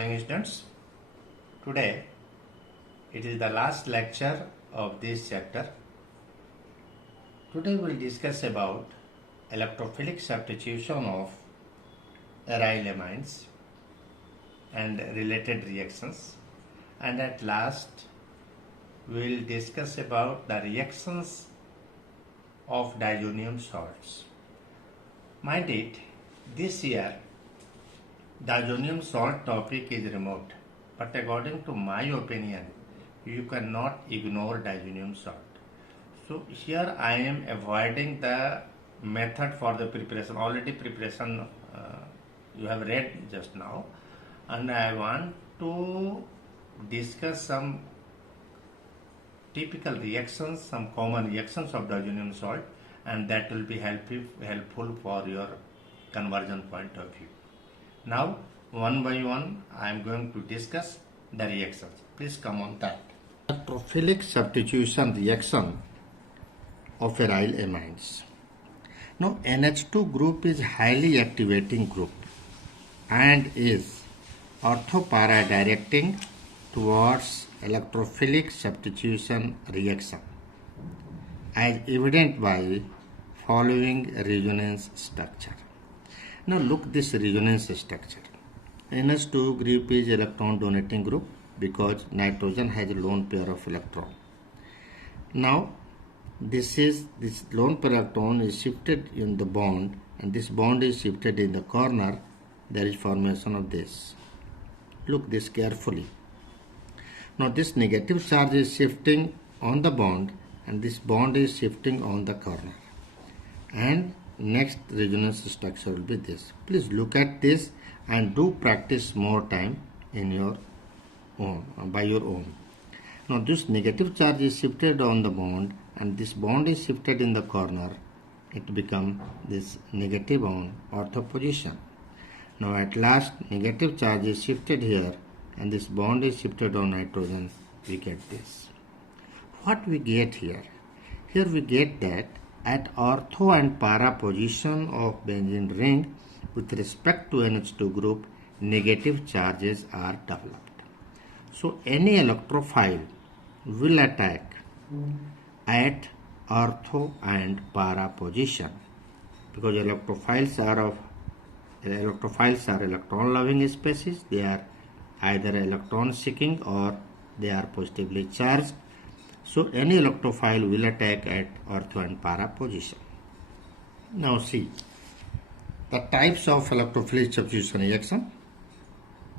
morning, students. Today it is the last lecture of this chapter. Today we will discuss about electrophilic substitution of aryl amines and related reactions, and at last we will discuss about the reactions of diazonium salts. Mind it, this year diazonium salt topic is removed, but according to my opinion, you cannot ignore diazonium salt. So here I am avoiding the method for the preparation. Already preparation you have read just now, and I want to discuss some typical reactions, some common reactions of diazonium salt, and that will be helpful for your conversion point of view. Now, one by one, I am going to discuss the reactions. Please come on that. Electrophilic substitution reaction of aryl amines. Now, NH2 group is highly activating group and is orthopara directing towards electrophilic substitution reaction, as evident by following resonance structure. Now look this resonance structure. NH2 group is electron donating group because nitrogen has a lone pair of electron. Now this lone pair electron is shifted in the bond, and this bond is shifted in the corner. There is formation of this. Look this carefully. Now this negative charge is shifting on the bond, and this bond is shifting on the corner, and next resonance structure will be this. Please look at this and do practice more time in your own, by your own. Now this negative charge is shifted on the bond, and this bond is shifted in the corner. It becomes this negative on ortho position. Now at last negative charge is shifted here, and this bond is shifted on nitrogen. We get this. What we get here? Here we get that at ortho and para position of benzene ring with respect to NH2 group, negative charges are developed. So any electrophile will attack at ortho and para position, because electrophiles are electron loving species. They are either electron seeking or they are positively charged. So any electrophile will attack at ortho and para position. Now see the types of electrophilic substitution reaction.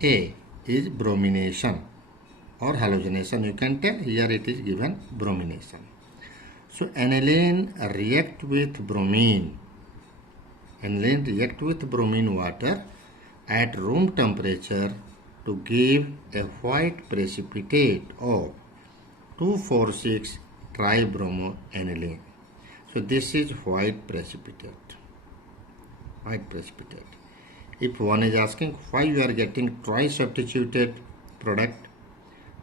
A is bromination or halogenation. You can tell here it is given bromination. So aniline react with bromine. Aniline react with bromine water at room temperature to give a white precipitate of 2,4,6 tribromoaniline. So this is white precipitate. White precipitate. If one is asking why you are getting tri-substituted product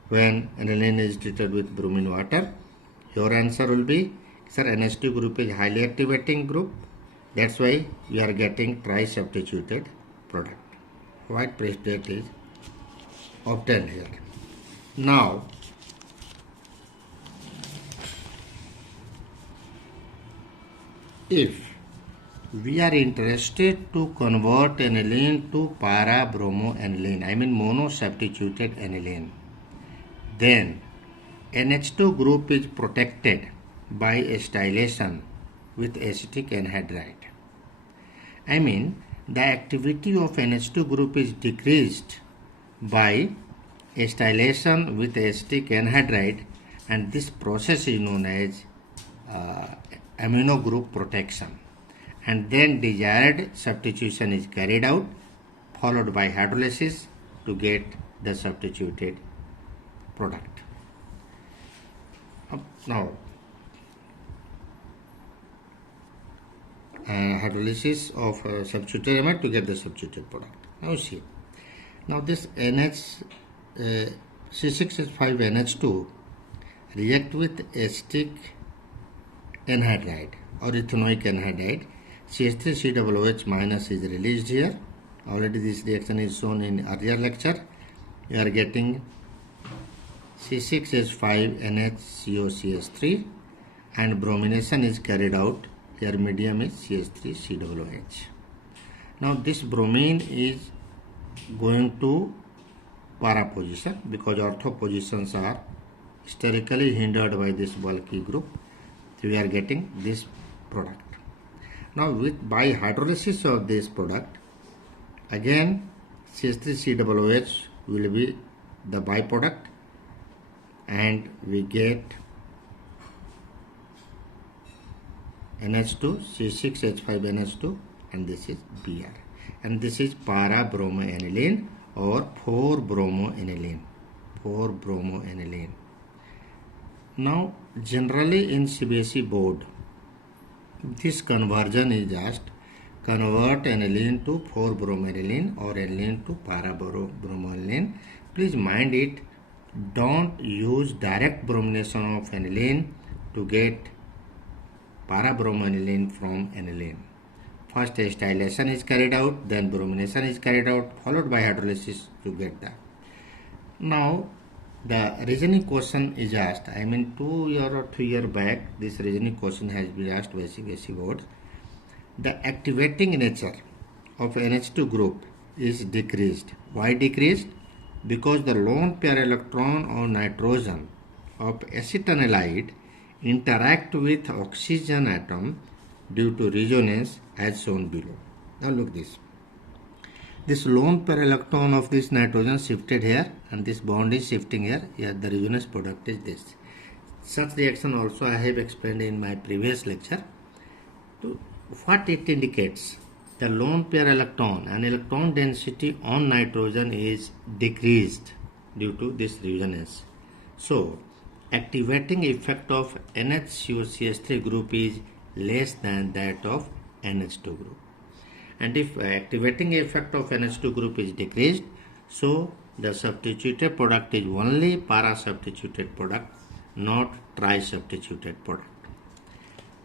when aniline is treated with bromine water, your answer will be, sir, NH2 group is highly activating group. That's why you are getting tri-substituted product. White precipitate is obtained here. Now if we are interested to convert aniline to para-bromoaniline, I mean mono-substituted aniline, then NH2 group is protected by acetylation with acetic anhydride. I mean the activity of NH2 group is decreased by acetylation with acetic anhydride, and this process is known as amino group protection, and then desired substitution is carried out, followed by hydrolysis to get the substituted product. Now hydrolysis of substituted amide to get the substituted product. Now see, now this C6H5NH2 react with acetic anhydride or ethanoic anhydride. CH3COOH minus is released here. Already this reaction is shown in earlier lecture. you are getting C6H5NHCOCH3 and bromination is carried out. Here medium is CH3COOH. Now this bromine is going to para position because ortho positions are historically hindered by this bulky group. So we are getting this product. Now by hydrolysis of this product, again CH3COOH will be the byproduct and we get NH2, C6H5NH2 and this is Br. And this is para-bromoaniline or 4-bromoaniline. 4-bromoaniline. Now generally in CBSE board, this conversion is just convert aniline to 4-bromoaniline or aniline to para-bromoaniline. Please mind it, don't use direct bromination of aniline to get para-bromoaniline from aniline. First acetylation is carried out, then bromination is carried out, followed by hydrolysis to get that. Now the reasoning question is asked. 2 year or 3 year back, this reasoning question has been asked by CBSE boards. The activating nature of NH2 group is decreased. Why decreased? Because the lone pair electron on nitrogen of acetanilide interact with oxygen atom due to resonance as shown below. Now look this. This lone pair electron of this nitrogen shifted here and this bond is shifting here. Here the resonance product is this. Such reaction also I have explained in my previous lecture. What it indicates? The lone pair electron and electron density on nitrogen is decreased due to this resonance. So activating effect of NHCOCH3 group is less than that of NH2 group. And if activating effect of NH2 group is decreased, so the substituted product is only para-substituted product, not tri-substituted product.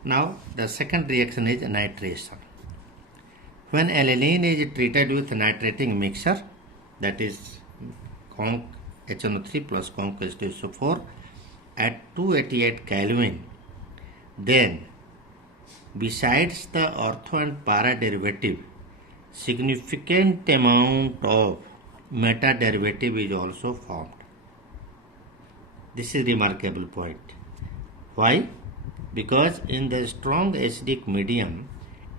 Now the second reaction is nitration. When aniline is treated with nitrating mixture, that is conc HNO3 plus conc H2SO4 at 288 Kelvin, then besides the ortho and para derivative, significant amount of meta derivative is also formed. This is remarkable point. Why? Because in the strong acidic medium,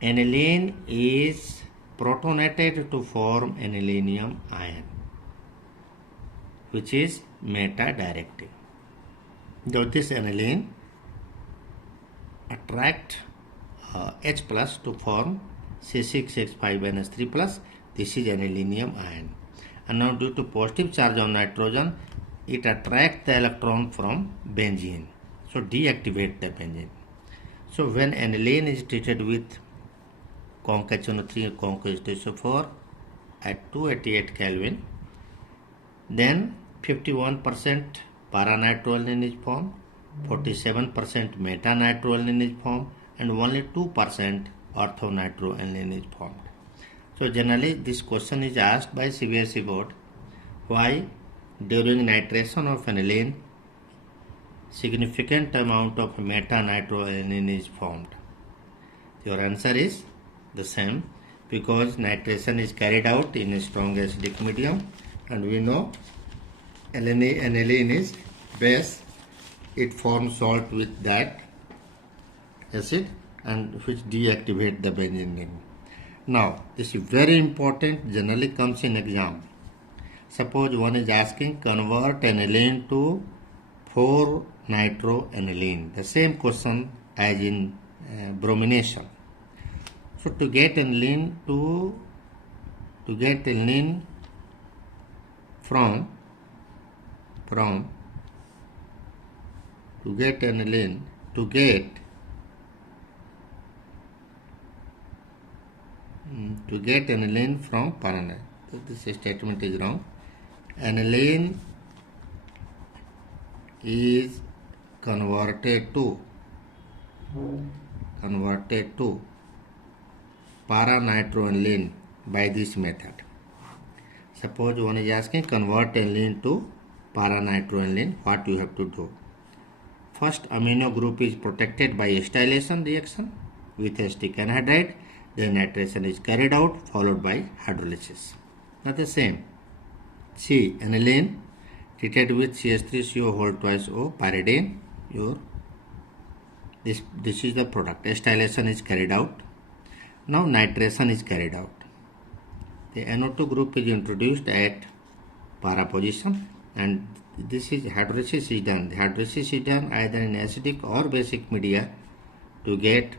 aniline is protonated to form anilinium ion, which is meta directive. Though this aniline attract H plus to form C6H5NH3 plus. This is anilinium ion. And now due to positive charge on nitrogen, it attracts the electron from benzene. So deactivate the benzene. So when aniline is treated with conc HNO3 and conc H2SO4 at 288 Kelvin, then 51% para-nitroaniline is formed, 47% meta-nitroaniline is formed, and only 2% ortho-nitroaniline is formed. So generally this question is asked by CBSE board, why during nitration of aniline significant amount of meta-nitroaniline is formed? Your answer is the same, because nitration is carried out in a strong acidic medium and we know aniline is base, it forms salt with that acid and which deactivate the benzene ring. Now this is very important, generally comes in exam. Suppose one is asking convert aniline to 4-nitroaniline, the same question as in bromination. So to get aniline from paranite. So this statement is wrong. Aniline is converted to para-nitroaniline by this method. Suppose one is asking convert aniline to para-nitroaniline, what you have to do? First amino group is protected by acetylation reaction with acetic anhydride, then nitration is carried out followed by hydrolysis. Now the same. C. Aniline treated with CH3CO whole twice O pyridine. This is the product. Acetylation is carried out. Now nitration is carried out. The NO2 group is introduced at para position and this is hydrolysis is done. The hydrolysis is done either in acidic or basic media to get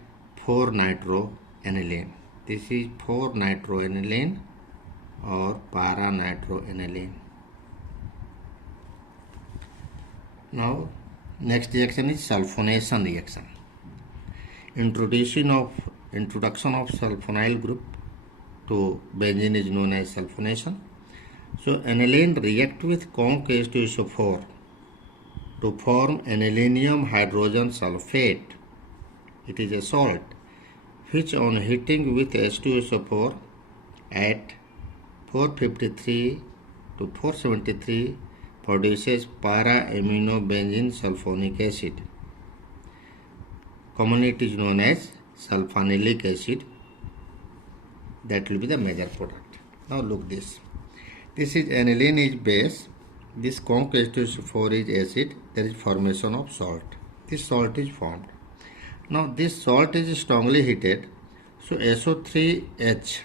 4-nitroaniline. This is 4-nitroaniline or para-nitroaniline. Now next reaction is sulfonation reaction. Introduction of sulfonyl group to benzene is known as sulfonation. So aniline react with conc H2SO4 to form anilinium hydrogen sulfate. It is a salt which on heating with H2SO4 at 453 to 473 produces para-aminobenzene sulfonic acid. Commonly it is known as sulfonilic acid. That will be the major product. Now look this. This is aniline is base. This conc H2SO4 is acid. There is formation of salt. This salt is formed. Now this salt is strongly heated. So SO3H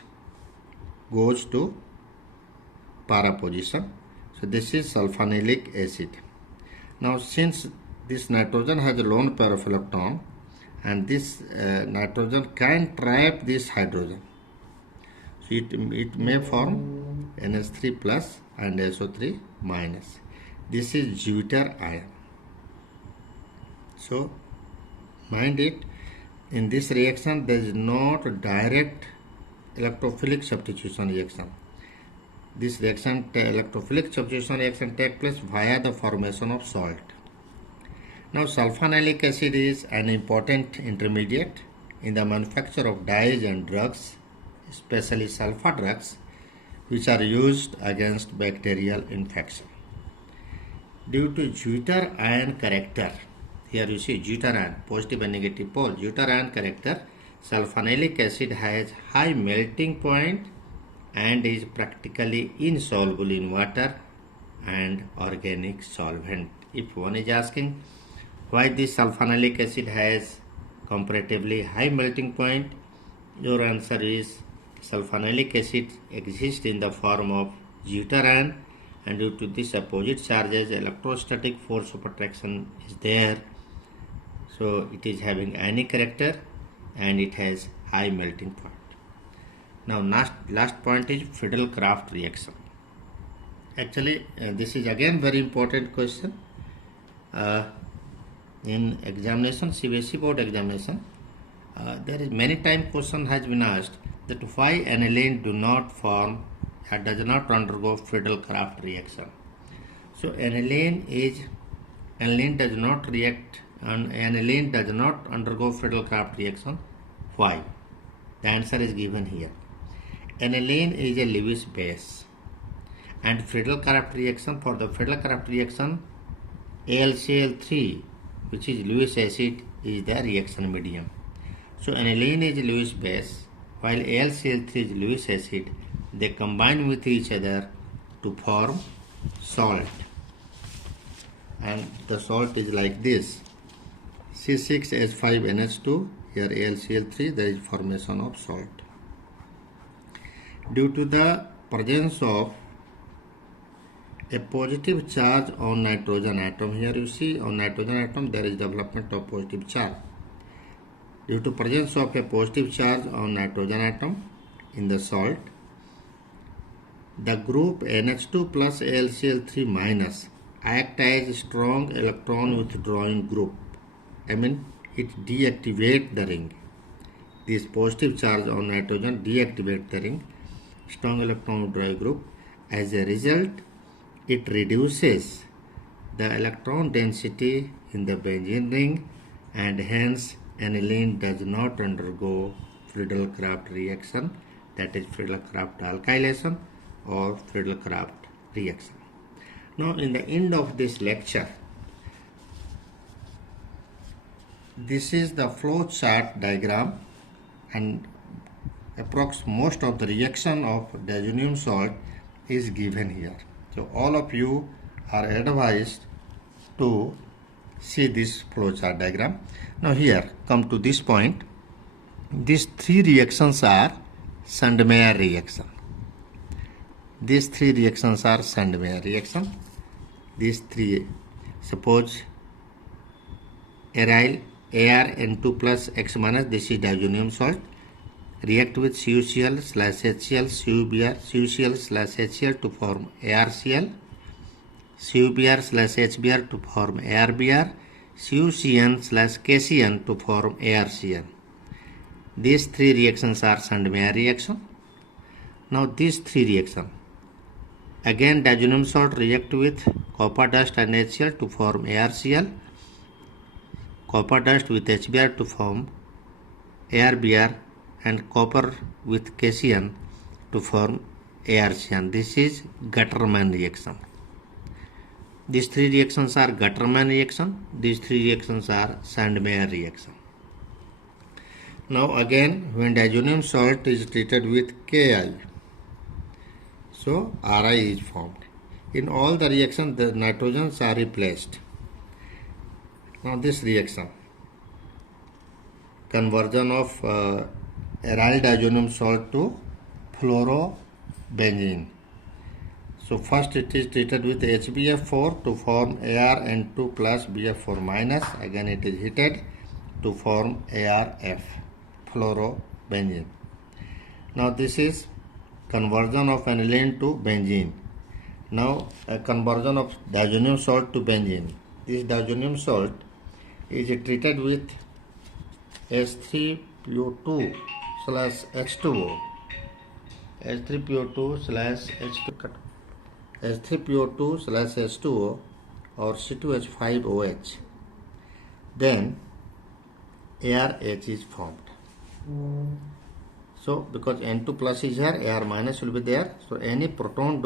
goes to para position. So this is sulfonilic acid. Now since this nitrogen has a lone pair of electron and this nitrogen can trap this hydrogen. So it may form NH3 plus and SO3 minus. This is deuter ion. So mind it, in this reaction there is not direct electrophilic substitution reaction. This reaction, electrophilic substitution reaction takes place via the formation of salt. Now sulfonilic acid is an important intermediate in the manufacture of dyes and drugs, especially sulfa drugs, which are used against bacterial infection. Due to deuter ion character, here you see deuter ion, positive and negative pole, deuter ion character, sulfonilic acid has high melting point and is practically insoluble in water and organic solvent. If one is asking why this sulfonilic acid has comparatively high melting point, your answer is sulfonilic acid exists in the form of deuter ion, and due to this opposite charges electrostatic force of attraction is there, so it is having ionic character and it has high melting point. Now last point is Friedel-Crafts reaction. Actually this is again very important question in examination, CBSE board examination. There is many time question has been asked that why aniline does not undergo Friedel-Crafts reaction. So aniline does not react and aniline does not undergo Friedel-Crafts reaction. Why? The answer is given here. Aniline is a Lewis base and Friedel-Crafts reaction, for the Friedel-Crafts reaction AlCl3, which is Lewis acid, is the reaction medium. So aniline is Lewis base while AlCl3 is Lewis acid. They combine with each other to form salt, and the salt is like this: C6H5NH2, here AlCl3, there is formation of salt. Due to the presence of a positive charge on nitrogen atom, here you see on nitrogen atom there is development of positive charge. Due to presence of a positive charge on nitrogen atom in the salt, the group NH2 plus AlCl3 minus act as strong electron withdrawing group. I mean it deactivates the ring. This positive charge on nitrogen deactivates the ring, strong electron withdrawing group. As a result, it reduces the electron density in the benzene ring and hence aniline does not undergo Friedel-Crafts reaction, that is Friedel-Crafts alkylation, or Friedel-Crafts reaction. Now in the end of this lecture, this is the flow chart diagram, and approx most of the reaction of diazonium salt is given here. So all of you are advised to see this flow chart diagram. Now here, come to this point. These three reactions are Sandmeyer reaction. These three reactions are Sandmeyer reaction. These three, suppose aryl ArN2 plus X minus, this is diazonium salt, react with CuCl slash HCl, CuBr, CuCl slash HCl to form ArCl, CuBr slash HBr to form ArBr, CuCN slash KCN to form ArCN. These three reactions are Sandmeyer reaction. Now these three reactions, again diazonium salt react with copper dust and HCl to form ArCl, copper dust with HBr to form ArBr, and copper with KCN to form ArCN. This is Gattermann reaction. These three reactions are Gattermann reaction. These three reactions are Sandmeyer reaction. Now again, when diazonium salt is treated with Ki, so Ri is formed. In all the reactions, the nitrogens are replaced. Now this reaction, conversion of aryl diazonium salt to fluorobenzene. So first it is treated with HBF4 to form ArN2 plus BF4 minus. Again it is heated to form ArF, fluorobenzene. Now this is conversion of aniline to benzene. Now a conversion of diazonium salt to benzene. This diazonium salt is treated with H3PO2 slash H2O, H3PO2 slash H2, H3PO2 slash H2O or C2H5OH. Then ARH is formed. So because N2 plus is here, Ar minus will be there. So any proton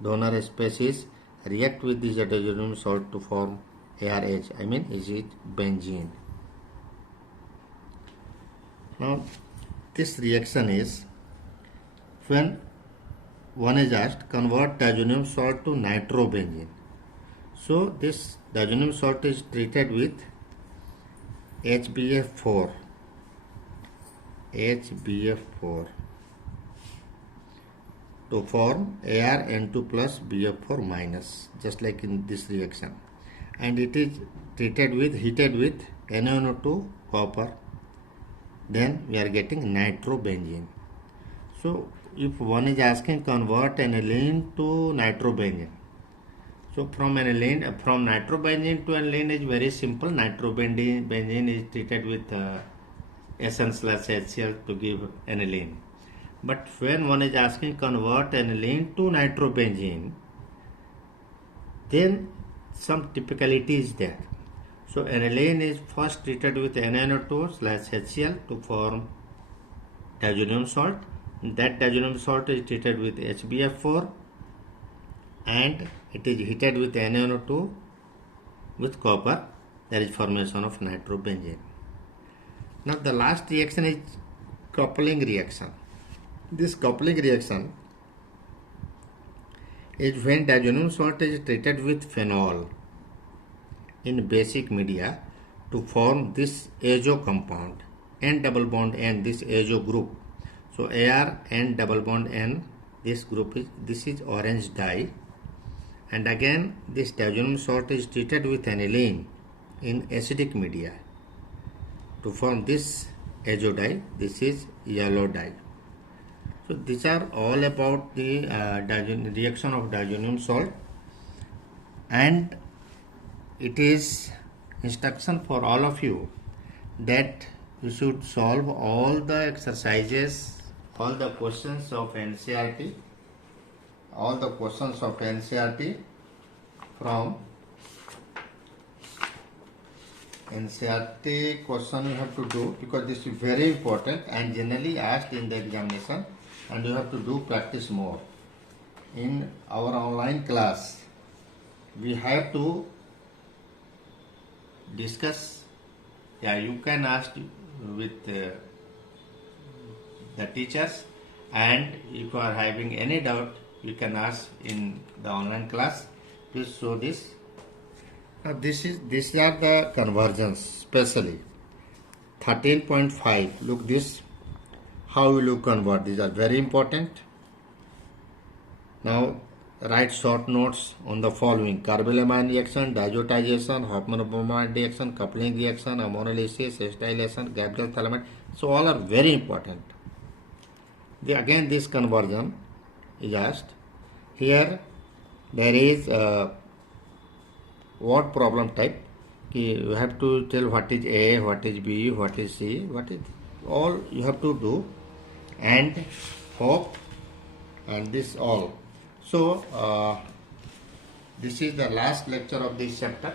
donor species react with this diazonium salt to form ARH. I mean, is it benzene? Now this reaction is when one is asked convert diazonium salt to nitrobenzene. So this diazonium salt is treated with HBF4 to form ArN2 plus BF4 minus, just like in this reaction, and it is treated with heated with NaNO2 copper. Then we are getting nitrobenzene. So if one is asking convert aniline to nitrobenzene, so from nitrobenzene to aniline is very simple. Nitrobenzene is treated with SN slash HCl to give aniline. But when one is asking convert aniline to nitrobenzene, then some typicality is there. So aniline is first treated with NaNO2 slash HCl to form diazonium salt. That diazonium salt is treated with HBF4 and it is heated with NaNO2 with copper. There is formation of nitrobenzene. Now the last reaction is coupling reaction. This coupling reaction is when diazonium salt is treated with phenol in basic media to form this azo compound, N double bond N, this azo group. So Ar N double bond N, this group is orange dye, and again this diazonium salt is treated with aniline in acidic media to form this azo dye. This is yellow dye. So these are all about the reaction of diazonium salt, and it is instruction for all of you that you should solve all the exercises, all the questions of NCERT, from NCERT question you have to do, because this is very important and generally asked in the examination. and you have to do practice more. In our online class, we have to discuss. Yeah, you can ask with the teachers, and if you are having any doubt, you can ask in the online class. Please show this. Now these are the conversions, especially 13.5. Look this. How will you convert? These are very important. Now write short notes on the following: carbylamine reaction, diazotization, Hofmann-Baumann reaction, coupling reaction, ammonolysis, acetylation, Gabriel-Thalamide. So all are very important. Again, this conversion is asked. Here there is word problem type. You have to tell what is A, what is B, what is C, what is all you have to do, and hope, and this all. So this is the last lecture of this chapter,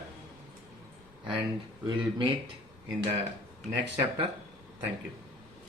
and we will meet in the next chapter. Thank you.